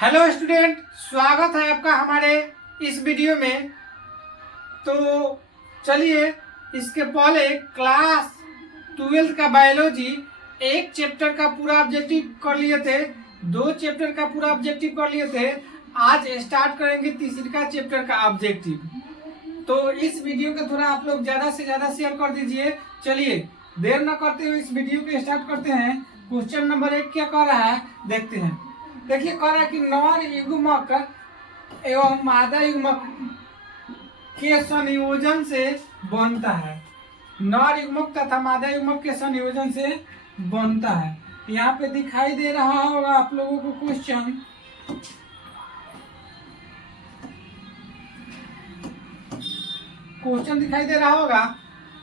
Hello student, स्वागत है आपका हमारे इस वीडियो में। तो चलिए, इसके पहले क्लास 12 का बायोलॉजी एक चैप्टर का पूरा ऑब्जेक्टिव कर लिए थे, 2 चैप्टर का पूरा ऑब्जेक्टिव कर लिए थे। आज स्टार्ट करेंगे तीसरा चैप्टर का ऑब्जेक्टिव। तो इस वीडियो को थोड़ा आप लोग ज़्यादा से ज़्यादा शेयर कर दीजिए। चलिए, देर न करते हुए इस वीडियो को स्टार्ट करते हैं। क्वेश्चन नंबर 1 क्या कह रहा है, देखते हैं। देखिए, कह रहा है कि नर युग्मक एवं मादा युग्मक के संयोजन से बनता है। नर युग्मक तथा मादा युग्मक के संयोजन से बनता है। यहाँ पे दिखाई दे रहा होगा आप लोगों को क्वेश्चन। दिखाई दे रहा होगा,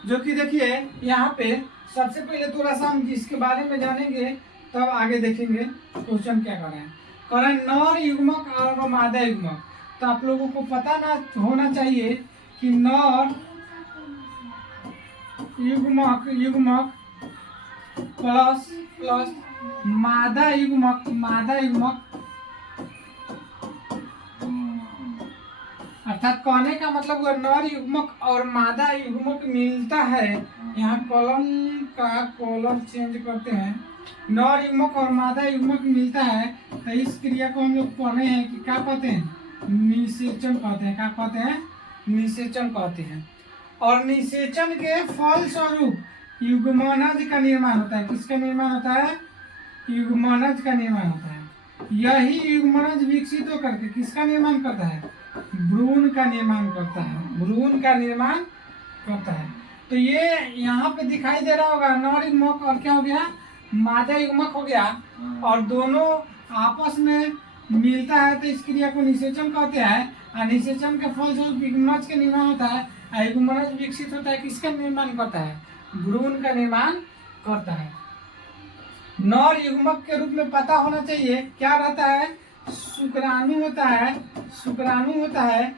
जो कि देखिए यहाँ पे सबसे पहले थोड़ा सा हम इसके बारे में जानेंगे, तब आगे देखेंगे क्वेश्चन क्या कर रहे हैं। कह रहे हैं नर युग्मक और मादा युग्मक। तो आप लोगों को पता ना होना चाहिए कि नर युग्मक प्लस मादा युग्मक अर्थात कहने का मतलब अगर नर युग्मक और मादा युग्मक मिलता है, यहाँ कॉलम चेंज करते हैं। नर युग्मक और मादा युग्मक मिलता है तो इस क्रिया को हम लोग पढ़े हैं कि क्या कहते हैं, निषेचन कहते हैं। क्या कहते हैं? निषेचन कहते हैं। और निषेचन के फल स्वरूप युग्मनज का निर्माण होता है। किसका निर्माण होता है? युग्मनज का निर्माण होता है। यही युग्मनज विकसित होकर के किसका निर्माण करता है? भ्रूण का निर्माण करता है। भ्रूण का निर्माण करता है। तो ये यहाँ पे दिखाई दे रहा होगा, नर युग्मक और क्या हो गया, मादा युग्मक हो गया, और दोनों आपस में मिलता है तो इस क्रिया को निषेचन कहते हैं। और निषेचन के फलस्वरूप युग्मनज का निर्माण होता है। युग्मनज विकसित होता है, किसका निर्माण करता है? भ्रूण का निर्माण करता है। नर युग्मक के रूप में पता होना चाहिए क्या रहता है, शुक्राणु होता है।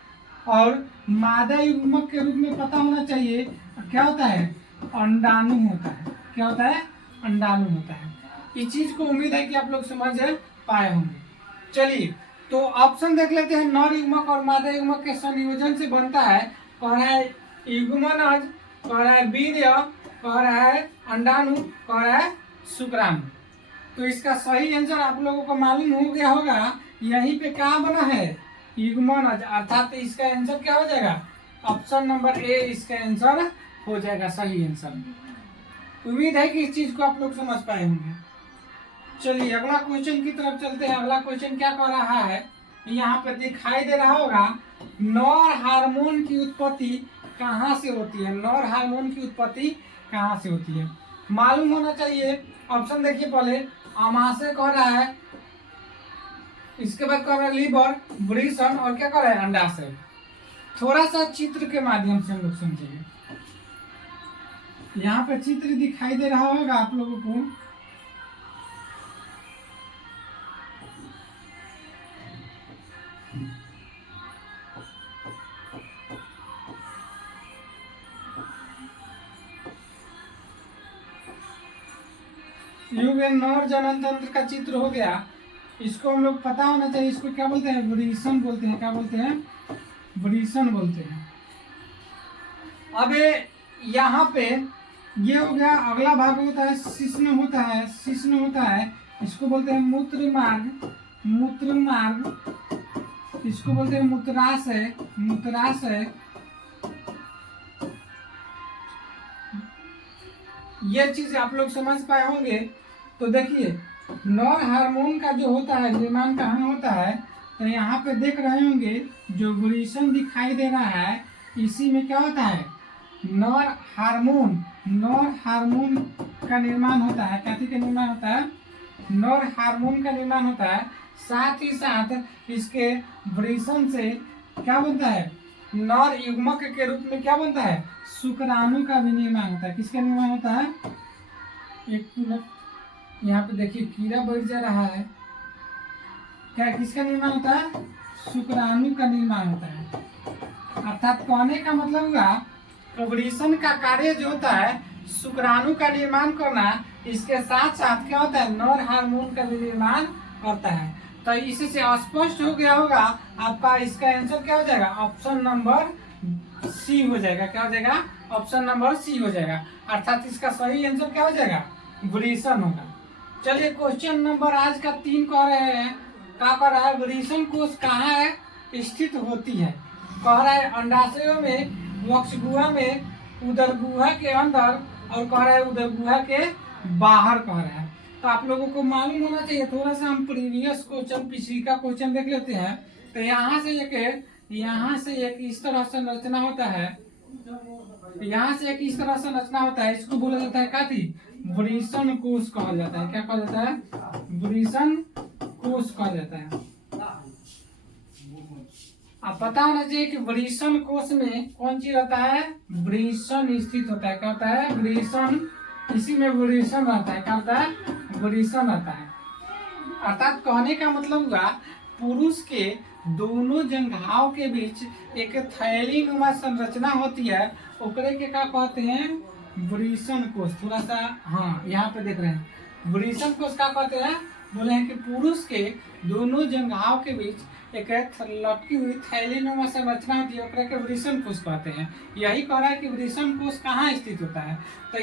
और मादा युग्मक के रूप में पता होना चाहिए क्या होता है, अंडाणु होता है। क्या होता है? अंडाणु होता है। इस चीज को उम्मीद है कि आप लोग समझ पाए होंगे। चलिए, तो ऑप्शन देख लेते हैं। नर युग्मक और मादा युग्मक के संयोजन से बनता है। कह रहा है युग्मनज, कह रहा है वीर्य, कह रहा है अंडाणु, कह रहा है शुक्राणु। तो इसका सही आंसर आप लोगों को मालूम हो गया होगा। यहीं पे क्या बना है, युग्मनज। अर्थात इसका आंसर क्या हो जाएगा, ऑप्शन नंबर ए इसका आंसर हो जाएगा, सही आंसर। उम्मीद है कि इस चीज को आप लोग समझ पाए होंगे। चलिए, अगला क्वेश्चन की तरफ चलते हैं। अगला क्वेश्चन क्या कह रहा है, यहाँ पे दिखाई दे रहा होगा, नर हार्मोन की उत्पत्ति कहाँ से होती है? नर हार्मोन की उत्पत्ति कहाँ से होती है मालूम होना चाहिए। ऑप्शन देखिए, पहले आमाशय कह रहा है, इसके बाद कह रहा है लीवर, वृषण, और क्या कह रहा है, अंडाशय। थोड़ा सा चित्र के माध्यम से हम लोग समझेंगे। यहाँ पे चित्र दिखाई दे रहा होगा आप लोगों को। नर जनन तंत्र का चित्र हो गया। इसको हम लोग पता होना चाहिए, इसको क्या बोलते हैं, वृषण बोलते हैं। क्या बोलते हैं? वृषण बोलते हैं। अब यहाँ पे ये हो गया। अगला भाग होता है शिश्न होता है। इसको बोलते हैं मूत्र मार्ग। इसको बोलते हैं मूत्राशय। ये चीज आप लोग समझ पाए होंगे। तो देखिए, नर हार्मोन का जो होता है निर्माण कहाँ होता है, तो यहाँ पे देख रहे होंगे जो वृषण दिखाई दे रहा है, इसी में क्या होता है, नर हार्मोन का निर्माण होता है। क्या का निर्माण होता है? नर हार्मोन का निर्माण होता है। साथ ही साथ इसके वृषण से क्या बनता है, नर युग्मक के रूप में क्या बनता है, शुक्राणु का भी निर्माण होता है। किसका निर्माण होता है? एक मिनट, यहाँ पे देखिए कीड़ा बढ़ जा रहा है। क्या किसका निर्माण होता है? शुक्राणु का निर्माण होता है। अर्थात कहने का मतलब हुआ, वृषण का कार्य जो होता है शुक्राणु का निर्माण करना, इसके साथ साथ क्या होता है, नर हार्मोन का भी निर्माण करता है। तो इससे स्पष्ट हो गया होगा आपका, इसका आंसर क्या हो जाएगा, ऑप्शन नंबर सी हो जाएगा। क्या हो जाएगा, ऑप्शन नंबर सी हो जाएगा, अर्थात इसका सही आंसर क्या हो जाएगा, वृषण होगा। चलिए क्वेश्चन नंबर आज का 3 कह रहे हैं, क्या कह रहा है, वृषण कोश कहाँ है स्थित होती है। कह रहा है अंडाशयों में, वक्ष गुहा में, उदर गुहा के अंदर, और कह रहा है उदर गुहा के बाहर कह रहा है। तो आप लोगों को मालूम होना चाहिए, थोड़ा सा हम प्रीवियस क्वेश्चन, पिछली का क्वेश्चन देख लेते हैं। तो यहाँ से एक इस तरह से रचना होता है, यहाँ से एक इस तरह से रचना होता है, इसको बोला जाता है क्या थी, वृषण कोश कहा जाता है। क्या कहा जाता है, वृषण कोश कहा जाता है। आप पता होना चाहिए कि वृषण कोश में कौन चीज रहता है, वृषण स्थित होता है। क्या होता है, वृषण, इसी में वृषण रहता है। क्या होता है, वृषण रहता है। अर्थात कहने का मतलब हुआ पुरुष के दोनों जंघाओं के बीच एक थैली नुमा संरचना होती है, ओकरे के क्या कहते हैं, वृषण कोश। थोड़ा सा हाँ यहाँ पे देख रहे हैं, वृषण कोश क्या कहते हैं, बोले हैं कि पुरुष के दोनों जंघाओं के बीच एक लटकी हुई थैली नुमा संरचना होती है, ओकरे के वृषण कोश कहते हैं। यही कह रहा है कि वृषण कोश कहाँ स्थित होता है। तो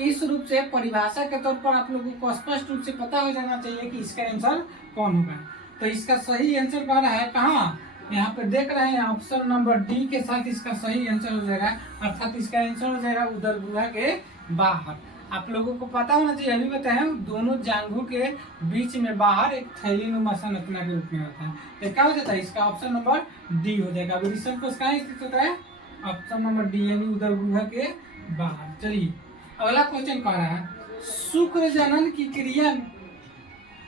इस रूप से परिभाषा के तौर पर आप लोगों को स्पष्ट रूप से पता हो जाना चाहिए कि इसका आंसर कौन होगा। तो इसका सही आंसर कह रहा है कहाँ, यहाँ पे देख रहे हैं ऑप्शन नंबर डी के साथ इसका सही आंसर हो जाएगा, अर्थात इसका आंसर हो जाएगा उदर गुहा के बाहर। आप लोगों को पता होना चाहिए, अभी बताएं, दोनों जांघों के बीच में बाहर एक थैली नुमा संरचना के रूप में होता है। तो क्या हो जाता है, इसका ऑप्शन नंबर डी हो जाएगा। वृषण कोश कहाँ स्थित होता है, ऑप्शन नंबर डी, यानी उदर गुहा के बाहर। चलिए अगला क्वेश्चन कह रहा है, शुक्र जनन की क्रिया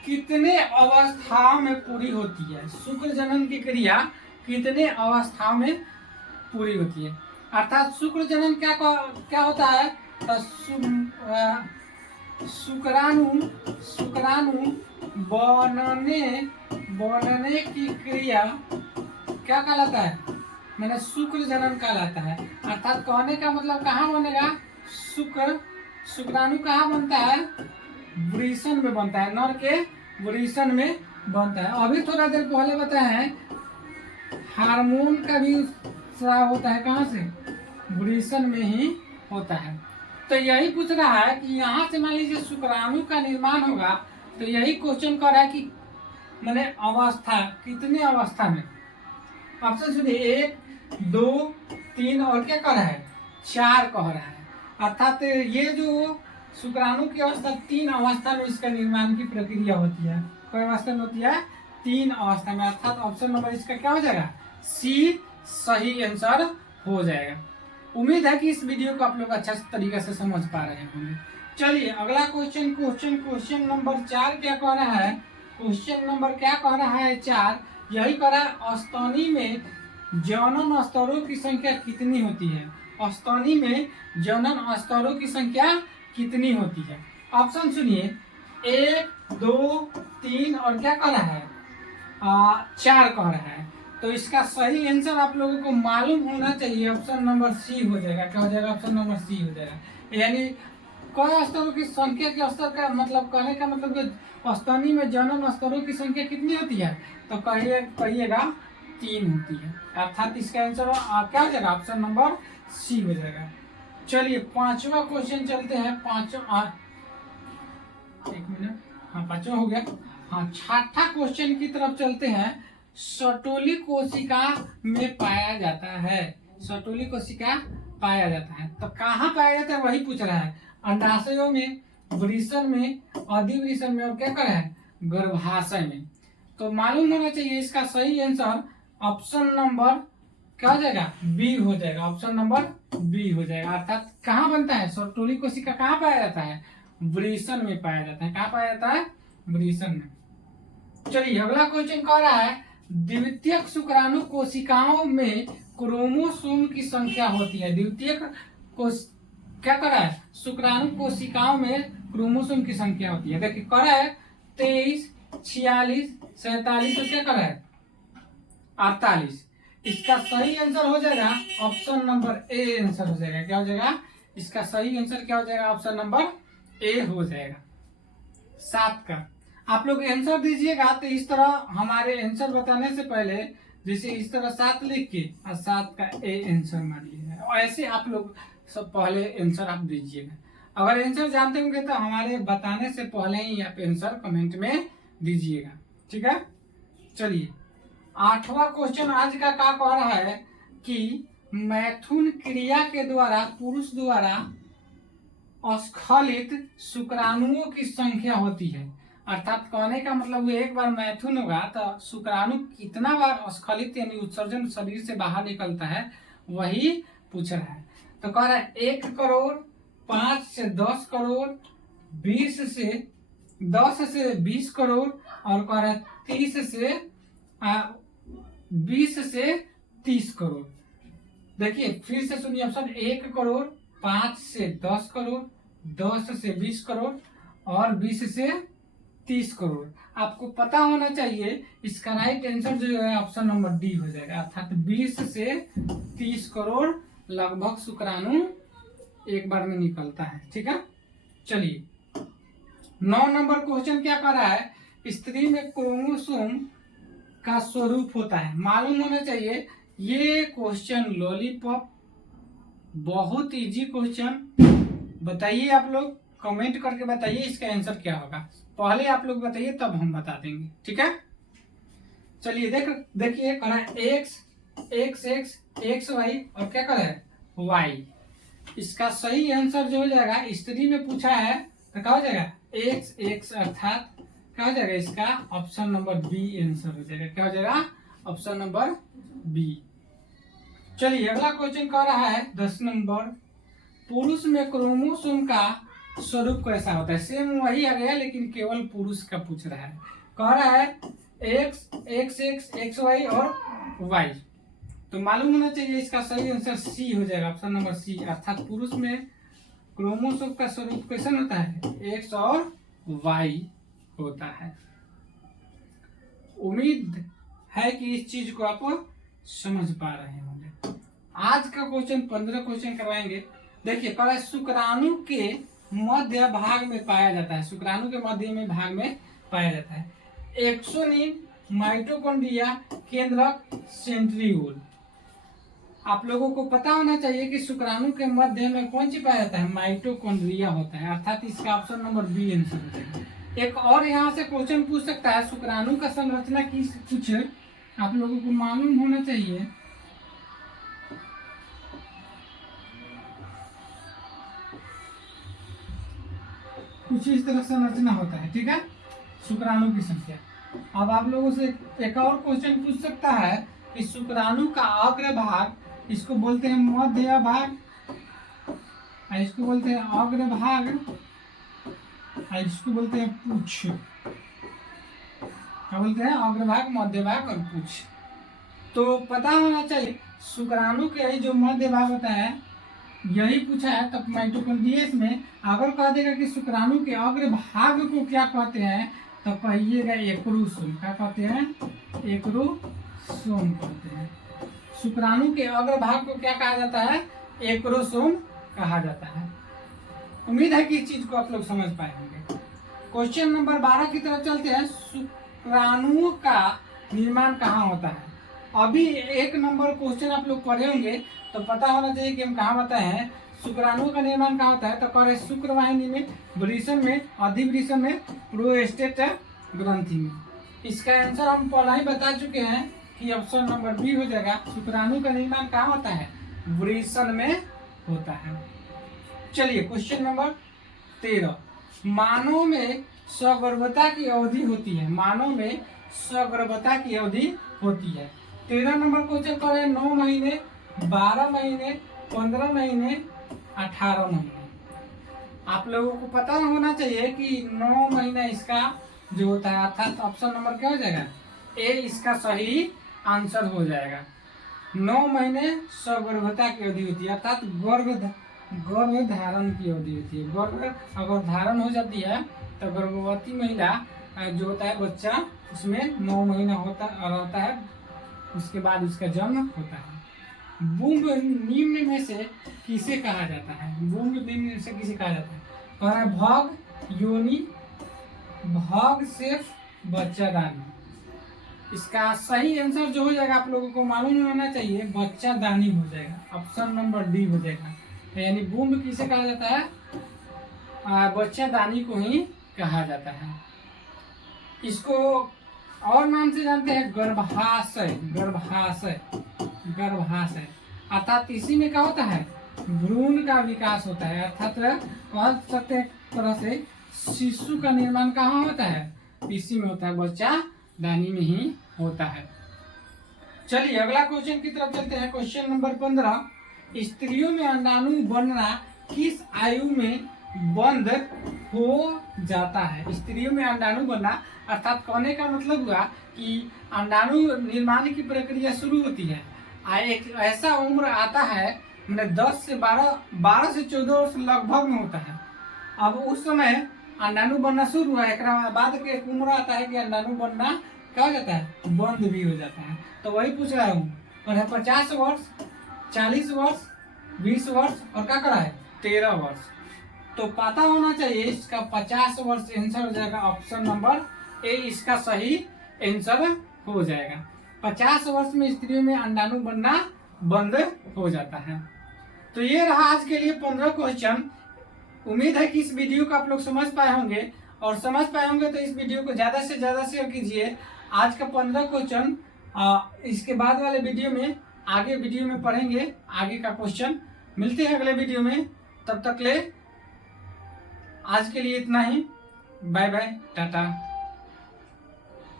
कितने अवस्थाओं में पूरी होती है। शुक्र जनन की क्रिया कितने अवस्थाओं में पूरी होती है। अर्थात शुक्र जनन क्या होता है, तो शुक्राणु बनने की क्रिया क्या कहलाता है, मैंने शुक्र जनन कहलाता है। अर्थात कहने का मतलब कहाँ बनेगा, शुक्राणु कहाँ बनता है, वृषण में बनता है, नर के वृषण में बनता है। अभी थोड़ा देर पहले बताया है हार्मोन का भी स्राव होता है, कहाँ से, वृषण में ही होता है। तो यही पूछ रहा है कि यहाँ से मान लीजिए शुक्राणु का निर्माण होगा, तो यही क्वेश्चन कर रहा है कि मैंने अवस्था कितने अवस्था में। ऑप्शन सुनिए, 1, 2, 3 और क्या कह रहा है, 4 कह रहा है। अर्थात ये जो शुक्राणु की अवस्था 3 अवस्था में इसका निर्माण की प्रक्रिया होती है। कई अवस्था में होती है, 3 अवस्था में। अर्थात ऑप्शन नंबर इसका क्या हो जाएगा, सी सही आंसर हो जाएगा। उम्मीद है कि इस वीडियो को आप लोग अच्छा तरीके से समझ पा रहे होंगे। चलिए अगला क्वेश्चन नंबर 4 क्या कह रहा है, क्वेश्चन नंबर क्या कह रहा है 4, यही कह रहा है स्तनी में जनन स्तरों की संख्या कितनी होती है। स्तनी में जनन स्तरों की संख्या कितनी होती है। ऑप्शन सुनिए, 1, 2, 3 और क्या कह रहा है, 4 कह रहा है। तो इसका सही आंसर आप लोगों को मालूम होना चाहिए, ऑप्शन नंबर सी हो जाएगा। क्या हो जाएगा, ऑप्शन नंबर सी हो जाएगा। यानी कई स्तरों की संख्या के स्तर का मतलब, कहने का मतलब स्तनी में जनन स्तरों की संख्या कितनी होती है, तो कहिएगा 3 होती है। अर्थात इसका आंसर क्या हो जाएगा, ऑप्शन नंबर सी हो जाएगा। चलिए 5वां क्वेश्चन चलते हैं, 5वां, एक मिनट, हाँ 5वां हो गया। हाँ 6ठा क्वेश्चन की तरफ चलते हैं। सटोली कोशिका में पाया जाता है, सटोली कोशिका पाया जाता है, तो कहाँ पाया जाता है वही पूछ रहा है। अंडाशयों में, वृषण में, अधिवृषण में और क्या कर है, गर्भाशय में। तो मालूम होना चाहिए इसका सही आंसर ऑप्शन नंबर क्या हो जाएगा, बी हो जाएगा। ऑप्शन नंबर बी हो जाएगा। अर्थात कहाँ बनता है, सटोली कोशिका कहाँ पाया जाता है, वृषण में पाया जाता है। कहाँ पाया जाता है, वृषण में। चलिए अगला क्वेश्चन कह रहा है, द्वितीयक शुक्राणु कोशिकाओं में क्रोमोसोम की संख्या होती है। द्वितीयक क्या कर रहा है, शुक्राणु कोशिकाओं में क्रोमोसोम की संख्या होती है। देखिए कह रहा है 23, 46, 47 और क्या कर रहा है 48। इसका सही आंसर हो जाएगा ऑप्शन नंबर ए आंसर हो जाएगा। क्या हो जाएगा, इसका सही आंसर क्या हो जाएगा, ऑप्शन नंबर ए हो जाएगा। 7 का। आप लोग आंसर दीजिएगा तो इस तरह हमारे आंसर बताने से पहले जैसे इस तरह 7 लिख के और 7 का ए आंसर मारिएगा, और ऐसे आप लोग सब पहले आंसर आप दीजिएगा। अगर आंसर जानते होंगे तो हमारे बताने से पहले ही आप आंसर कमेंट में दीजिएगा, ठीक है। चलिए 8वां क्वेश्चन आज का क्या कह रहा है कि मैथुन क्रिया के द्वारा पुरुष द्वारा स्खलित शुक्राणुओं की संख्या होती है। अर्थात कहने का मतलब वो एक बार मैथुन होगा तो शुक्राणु कितना बार स्खलित यानी उत्सर्जन शरीर से बाहर निकलता है वही पूछ रहा है। तो कह रहा है 1 करोड़, 5 से 10 करोड़, 20 से 10 से 20 करोड़, और कह रहा है 20 से 30 करोड़। देखिए फिर से सुनिए ऑप्शन 1 करोड़, 5 से 10 करोड़, 10 से 20 करोड़ और 20 से 30 करोड़। आपको पता होना चाहिए इसका राइट आंसर जो है ऑप्शन नंबर डी हो जाएगा, अर्थात 20 से 30 करोड़ लगभग शुक्राणु एक बार में निकलता है, ठीक है। चलिए 9 नंबर क्वेश्चन क्या कर रहा है, स्त्री में क्रोमोसोम का स्वरूप होता है। मालूम होना चाहिए ये क्वेश्चन लॉलीपॉप, बहुत इजी क्वेश्चन। बताइए आप लोग कमेंट करके बताइए इसका आंसर क्या होगा। पहले आप लोग बताइए तब हम बता देंगे, ठीक है। चलिए देखिए कह रहा है एक्स वाई और क्या कर रहा है वाई। इसका सही आंसर जो हो जाएगा, स्त्री में पूछा है तो क्या हो जाएगा एक्स, अर्थात क्या हो जाएगा इसका ऑप्शन नंबर बी आंसर हो जाएगा। क्या हो जाएगा ऑप्शन नंबर बी। चलिए अगला क्वेश्चन कह रहा है 10 नंबर, पुरुष में क्रोमोसोम का स्वरूप कैसा होता है। सेम वही आ गया लेकिन केवल पुरुष का पूछ रहा है। कह रहा है एक्स वाई और वाई। तो मालूम होना चाहिए इसका सही आंसर सी हो जाएगा, ऑप्शन नंबर सी, अर्थात पुरुष में क्रोमोसोम का स्वरूप कैसा होता है एक्स और वाई होता है। उम्मीद है कि इस चीज को आप समझ पा रहे होंगे। आज का क्वेश्चन 15 क्वेश्चन करवाएंगे। देखिए कह रहा है शुक्राणु के मध्य भाग में पाया जाता है, शुक्राणु के मध्य में भाग में पाया जाता है एक्सोनिन, माइटोकॉन्ड्रिया, केंद्रक, सेंट्रियोल। आप लोगों को पता होना चाहिए कि शुक्राणु के मध्य में कौन सी पाया जाता है, माइटोकॉन्ड्रिया होता है, अर्थात इसका ऑप्शन नंबर बी आंसर हो जाएगा। एक और यहाँ से क्वेश्चन पूछ सकता है शुक्राणु का संरचना की कुछ आप लोगों को मालूम होना चाहिए। कुछ इस तरह संरचना होता है, ठीक है, शुक्राणु की संख्या। अब आप लोगों से एक और क्वेश्चन पूछ सकता है कि शुक्राणु का अग्र भाग, इसको बोलते हैं मध्य भाग, इसको बोलते हैं अग्र भाग, इसको बोलते हैं पूछ। क्या बोलते हैं अग्रभाग, मध्य भाग और पूछ। तो पता होना चाहिए शुक्राणु के जो मध्य भाग होता है यही पूछा है। तब माइटोकॉन्ड्रिया में अगर कह देगा कि शुक्राणु के अग्र भाग को क्या कहते हैं तो कहिएगा एक्रोसोम। क्या कहते हैं एक्रोसोम कहते हैं। शुक्राणु के अग्र भाग को क्या कहा जाता है एक्रोसोम कहा जाता है। उम्मीद है कि इस चीज को आप लोग समझ पाए होंगे। क्वेश्चन नंबर 12 की तरफ चलते हैं। शुक्राणुओं का निर्माण कहाँ होता है। अभी 1 नंबर क्वेश्चन आप लोग पढ़े होंगे तो पता होना चाहिए कि हम कहाँ बताए हैं शुक्राणुओं का निर्माण कहाँ होता है। तो कह रहे शुक्रवाहिनी में, वृषण में, अधिवृषण में, प्रोस्टेट ग्रंथि में। इसका आंसर हम पहले ही बता चुके हैं कि ऑप्शन नंबर बी हो जाएगा। शुक्राणु का निर्माण कहाँ होता है वृषण में होता है। चलिए क्वेश्चन नंबर 13, मानव में सगर्भता की अवधि होती है। मानव में सगर्भता की अवधि होती है। 13 नंबर क्वेश्चन करें 9 महीने, 12 महीने, 15 महीने, 18 महीने। आप लोगों को पता होना चाहिए कि 9 महीना इसका जो होता है, अर्थात ऑप्शन नंबर क्या हो जाएगा ए इसका सही आंसर हो जाएगा। 9 महीने सगर्भता की अवधि होती है, अर्थात गर्भ धारण की अवधि होती है। गर्भ अगर धारण हो जाती है तो गर्भवती महिला जो होता है बच्चा उसमें 9 महीना होता रहता है, उसके बाद उसका जन्म होता है। बुम्ब निम्न में से किसे कहा जाता है। बुम्ब निम्न से किसे कहा जाता है। कह रहा है भग, योनि, भग सिर्फ बच्चादानी। इसका सही आंसर जो हो जाएगा आप लोगों को मालूम होना चाहिए, बच्चादानी हो जाएगा, ऑप्शन नंबर डी हो जाएगा। यानी बूंद किसे कहा जाता है? बच्चादानी को ही कहा जाता है। इसको और नाम से जानते हैं गर्भाशय। गर्भाशय, गर्भाशय अर्थात इसी में क्या होता है? भ्रूण का विकास होता है। अर्थात कह सकते हैं तरह से शिशु का निर्माण कहाँ होता है? इसी में होता है, बच्चा दानी में ही होता है। चलिए अगला क्वेश्चन की तरफ चलते हैं। क्वेश्चन नंबर 15, स्त्रियों में अंडाणु बनना किस आयु में बंद हो जाता है? स्त्रियों में अंडाणु बनना अर्थात कहने का मतलब हुआ कि अंडाणु निर्माण की प्रक्रिया शुरू होती है, एक ऐसा उम्र आता है, मतलब 10 से 12 से 14 वर्ष लगभग में होता है। अब उस समय अंडाणु बनना शुरू हुआ, एक बाद के एक उम्र आता है कि अंडाणु बनना क्या हो जाता है? बंद भी हो जाता है। तो वही पूछ रहा हूँ, और 50 वर्ष, 40 वर्ष, 20 वर्ष और क्या करा है? 13 वर्ष। तो पता होना चाहिए इसका 50 वर्ष आंसर हो जाएगा, ऑप्शन नंबर ए इसका सही आंसर हो जाएगा। 50 वर्ष में स्त्रियों में अंडाणु बनना बंद हो जाता है। तो ये रहा आज के लिए 15 क्वेश्चन। उम्मीद है कि इस वीडियो को आप लोग समझ पाए होंगे, और समझ पाए होंगे तो इस वीडियो को ज़्यादा से ज़्यादा शेयर कीजिए। आज का 15 क्वेश्चन इसके बाद वाले वीडियो में, आगे वीडियो में पढ़ेंगे आगे का क्वेश्चन। मिलते हैं अगले वीडियो में, तब तक ले आज के लिए इतना ही। Bye bye, Tata.